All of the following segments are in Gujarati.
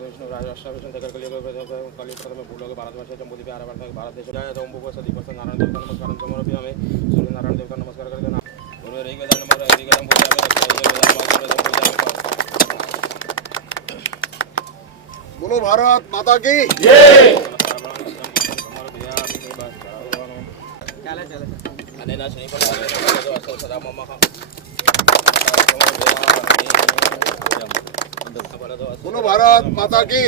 विष्णु राष्ट्रभूषण तकर कलिप्रथम भूलोक भारतवर्ष जम्बूद्वीप आर भारत देश जय ओम भूप सदी पसंद नारायण देवता नमस्कार समर्पि हमें सूर्य नारायण देवता नमस्कार करते ना गुरु ऋग्वेद नमः ऋग्वेदम पूजा में बोलो भारत माता की अनेन श्रीपदाय सदा मम बोलो भारत माता की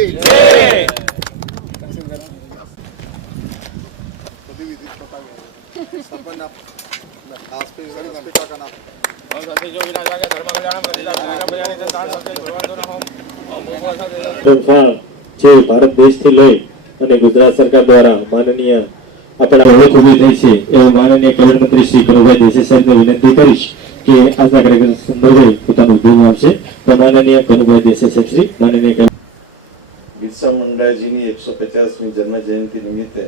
જે ભારત દેશથી લઈ અને ગુજરાત સરકાર દ્વારા માનનીય આપણા ઓળખ ઊભી થઈ છે એવું માનનીય કેબિનેટ મંત્રી શ્રી કનુભાઈ દેસાઈ સાહેબને વિનંતી કરીશ કે આજના કાર્યક્રમ સંદર્ભે પોતાનું ઉદ્બોધન આપશે તો માનનીય કનુભાઈ દેસાઈ સાહેબ શ્રી માનનીય બિરસા મુંડાજીની 150મી જન્મ જયંતિ નિમિત્તે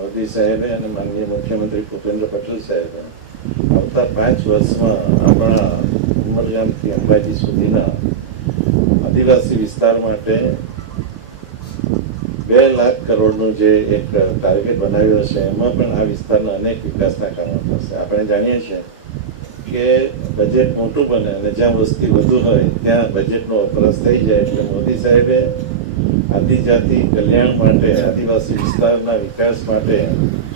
મોદી સાહેબે અને માનનીય મુખ્યમંત્રી ભૂપેન્દ્ર પટેલ સાહેબે આવતા 5 વર્ષમાં આપણા ઉમરગામથી અંબાજી સુધીના આદિવાસી વિસ્તાર માટે 2 લાખ કરોડનું જે એક ટાર્ગેટ બનાવ્યો છે એમાં પણ આ વિસ્તારના અનેક વિકાસના કામો થશે. આપણે જાણીએ છીએ કે બજેટ મોટું બને અને જ્યાં વસ્તી વધુ હોય ત્યાં બજેટનો વપરાશ થઈ જાય એટલે મોદી સાહેબે આદિજાતિ કલ્યાણ માટે આદિવાસી વિસ્તારના વિકાસ માટે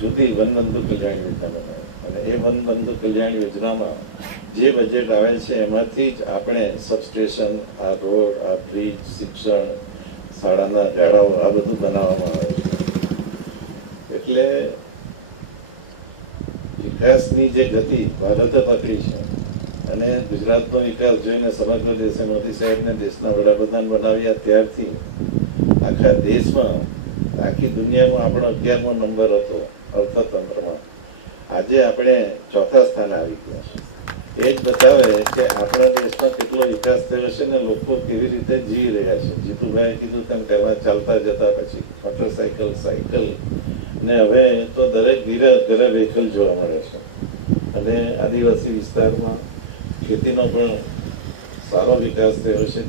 જુદી વનબંધુ કલ્યાણ યોજના બનાવી અને એ વનબંધુ કલ્યાણ યોજનામાં જે બજેટ આવે છે એમાંથી જ આપણે સબસ્ટેશન, આ રોડ, આ બ્રિજ, શિક્ષણ, શાળાના ઝાડાઓ આ બધું બનાવવામાં આવે છે. એટલે વિકાસની જે ગતિ ભારતે પકડી છે અને ગુજરાતનો વિકાસ જોઈને સમગ્ર દેશે મોદી સાહેબને દેશના વડાપ્રધાન બનાવ્યા ત્યારથી આખા દેશમાં, આખી દુનિયામાં આપણો 11મો નંબર હતો અર્થતંત્રમાં. આજે આપણે 4થા સ્થાને આવી ગયા છે. એ જ બતાવે કે આપણા દેશમાં કેટલો વિકાસ થયો છે ને લોકો કેવી રીતે જીવી રહ્યા છે. જીતુભાઈ કીધું તેમ પહેલા ચાલતા જતા, પછી મોટરસાઇકલ, સાયકલ ને હવે તો દરેક ઘરે વ્હીકલ જોવા મળે છે. અને આદિવાસી વિસ્તારમાં ખેતીનો પણ સારો વિકાસ થયો છે.